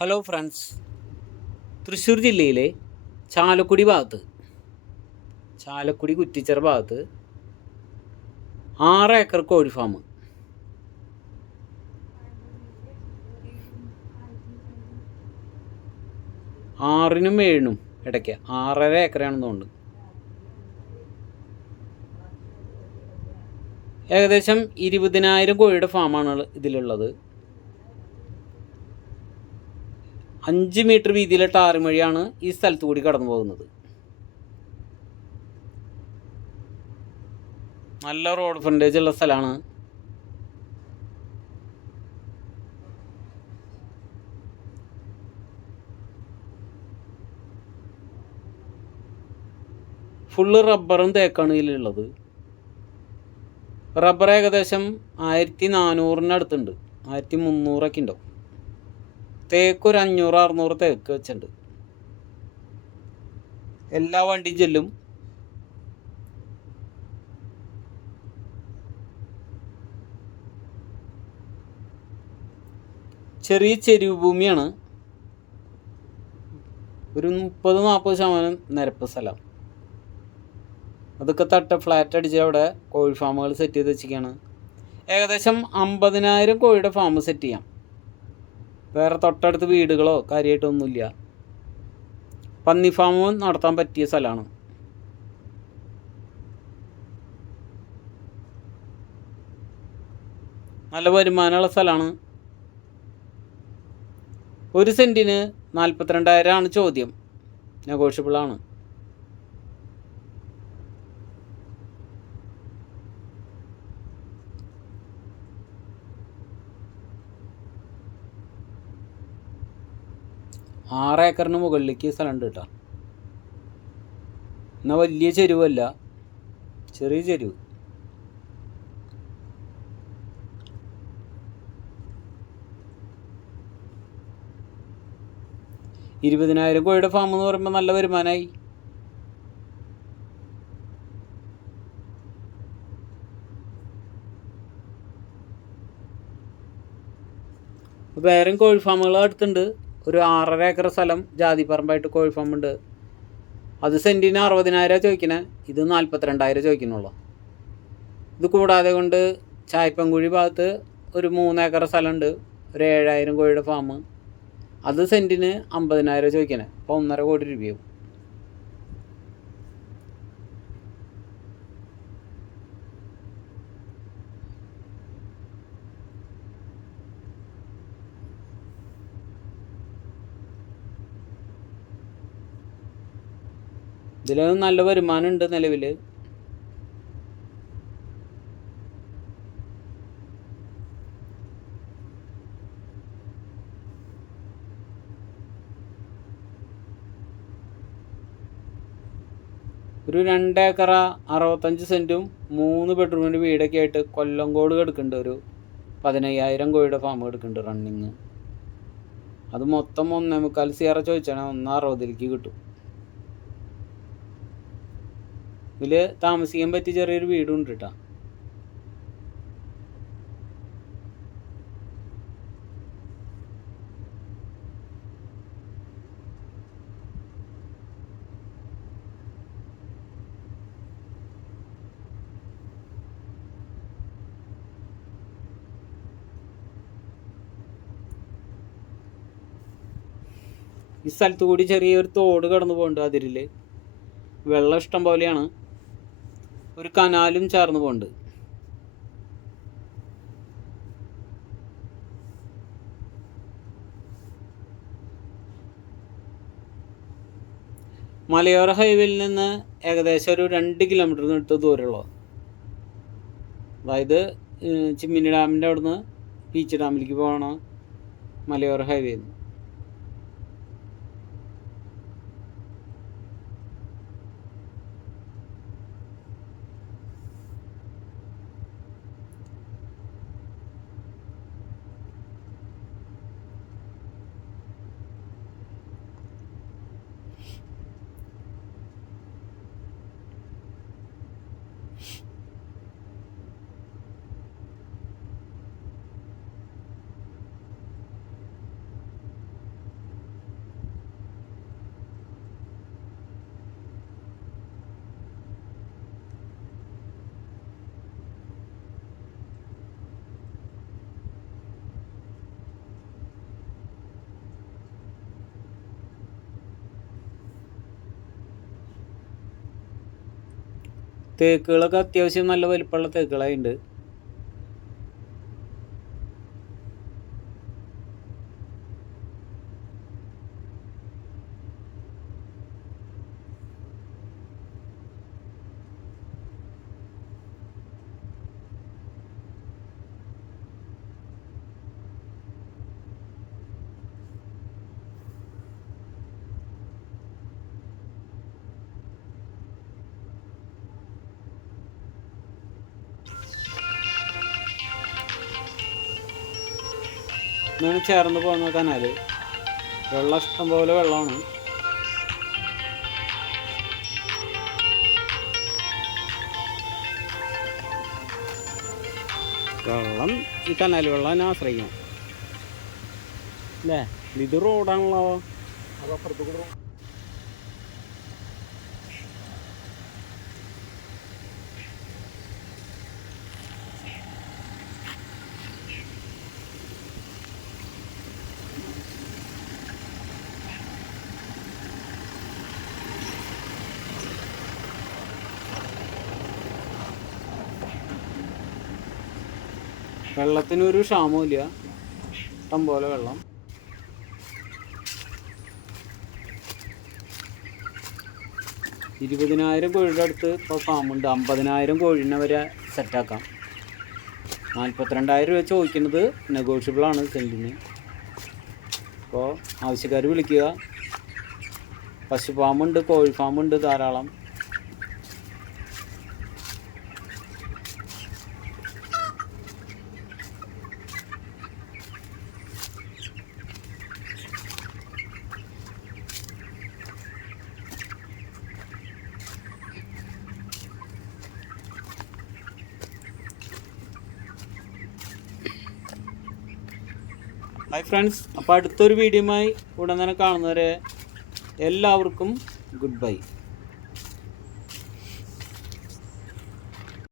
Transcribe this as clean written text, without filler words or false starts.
Hello friends, Thrissur ജില്ലയിലെ ചാലക്കുടി ഭാഗത്ത്, ചാലക്കുടി കുറ്റിച്ചിറ ഭാഗത്ത് 6 ഏക്കർ കോഴി ഫാം. 6നും 7നും ഇടയ്ക്ക് 6.5 ഏക്കറാണെന്ന് തോന്നുന്നു. ഏകദേശം 20,000 കോഴിയുടെ ഫാമാണ് ഇതിലുള്ളത്. 5 മീറ്റർ വീതിയിലെ ടാറിങ് വഴിയാണ് ഈ സ്ഥലത്തു കൂടി കടന്നു പോകുന്നത്. നല്ല റോഡ് ഫ്രണ്ടേജ് ഉള്ള സ്ഥലമാണ്. ഫുള്ള് റബ്ബറും തേക്കാണ് ഇതിലുള്ളത്. റബ്ബർ ഏകദേശം 1400-അടുത്തുണ്ട്, 1300 ഉണ്ടാവും. തേക്ക് ഒരു 500-600 തേക്ക് വെച്ചിട്ടുണ്ട്. എല്ലാ വണ്ടി ചെല്ലും. ചെറിയ ചെരിവ് ഭൂമിയാണ്. ഒരു 30-40% നിരപ്പ് സ്ഥലം. അതൊക്കെ ഫ്ലാറ്റ് അടിച്ച് അവിടെ കോഴി ഫാമുകൾ സെറ്റ് ചെയ്ത് വെച്ചിരിക്കുകയാണ്. ഏകദേശം 50,000 കോഴിയുടെ ഫാം സെറ്റ് ചെയ്യാം. വേറെ തൊട്ടടുത്ത് വീടുകളോ കാര്യമായിട്ടൊന്നുമില്ല. പന്നി ഫാമും നടത്താൻ പറ്റിയ സ്ഥലമാണ്. നല്ല വരുമാനമുള്ള സ്ഥലമാണ്. 1 സെൻറ്റിന് 42,000 ചോദ്യം. നെഗോഷ്യബിളാണ്. ആറ് ഏക്കറിന് മുകളിലേക്ക് സ്ഥലമുണ്ട് കേട്ടോ. എന്നാൽ വലിയ ചെരുവല്ല, ചെറിയ ചെരുവ്. $20,000 കോഴിയുടെ ഫാം എന്ന് പറയുമ്പോൾ നല്ല വരുമാനമായി. വേറെയും കോഴി ഫാമുകൾ അടുത്തുണ്ട്. ഒരു 6.5 ഏക്കർ സ്ഥലം ജാതിപ്പറമ്പായിട്ട് കോഴി ഫാമുണ്ട്. അത് സെൻറ്റിന് 60,000 ചോദിക്കണേ. ഇത് 42,000 ചോദിക്കുന്നുള്ളൂ. ഇത് കൂടാതെ കൊണ്ട് ചായപ്പൻകുഴി ഭാഗത്ത് ഒരു 3 ഏക്കർ സ്ഥലമുണ്ട്, ഒരു 7,000 കോഴിയുടെ ഫാം. അത് സെൻറ്റിന് 50,000 ചോദിക്കണേ. അപ്പോൾ 1.5 കോടി രൂപയാവും. ഇതിൽ നല്ല വരുമാനമുണ്ട് നിലവിൽ. ഒരു 2 ഏക്കർ 65 സെൻറ്റും 3 ബെഡ്റൂമിൻ്റെ വീടൊക്കെ ആയിട്ട് കൊല്ലങ്കോട് എടുക്കുന്നുണ്ട്. ഒരു 15,000 കോഴിയുടെ ഫാം എടുക്കുന്നുണ്ട് റണ്ണിങ്. അത് മൊത്തം 1.25 CR ചോദിച്ചാണ് 1.60 കിട്ടും. ഇതിൽ താമസിക്കാൻ പറ്റിയ ചെറിയൊരു വീടുണ്ട് കേട്ടോ. ഈ സ്ഥലത്തു കൂടി ചെറിയൊരു തോട് കടന്നു പോകുന്നുണ്ട്. അതിരിൽ വെള്ളം ഇഷ്ടം പോലെയാണ്. ഒരു കനാലും ചേർന്ന് പോകുന്നുണ്ട്. മലയോര ഹൈവേയിൽ നിന്ന് ഏകദേശം ഒരു 2 കിലോമീറ്ററിനടുത്ത് ദൂരമുള്ളൂ. അതായത് ചിമ്മിനി ഡാമിൻ്റെ അവിടുന്ന് ബീച്ച് ഡാമിലേക്ക് പോകണം മലയോര ഹൈവേയിൽ നിന്ന്. തേക്കുകളൊക്കെ അത്യാവശ്യം നല്ല വലിപ്പമുള്ള തേക്കുകളായിട്ടുണ്ട്. ഇങ്ങനെ ചേർന്ന് പോകുന്ന കനാല്. വെള്ളം ഇഷ്ടംപോലെ വെള്ളമാണ്. വെള്ളം ഈ കനാല് വെള്ളം തന്നെ ആശ്രയിക്കണം അല്ലേ? ഇത് റോഡാണല്ലോ. വെള്ളത്തിനൊരു ക്ഷാമവും ഇല്ല, ഇഷ്ടംപോലെ വെള്ളം. ഇരുപതിനായിരം കോഴിയുടെ അടുത്ത് ഇപ്പോൾ ഫാമുണ്ട്. 50,000 കോഴീനെ വരെ സെറ്റാക്കാം. 42,000 രൂപ ചോദിക്കുന്നത് നെഗോഷ്യബിളാണ് സെൻറ്റിന്. അപ്പോൾ ആവശ്യക്കാർ വിളിക്കുക. പശു ഫാമുണ്ട്, കോഴി ഫാമുണ്ട് ധാരാളം. ഹായ് ഫ്രണ്ട്സ്, അപ്പോൾ അടുത്തൊരു വീഡിയോയുമായി ഉടൻ തന്നെ കാണുന്നവരെ എല്ലാവർക്കും ഗുഡ് ബൈ.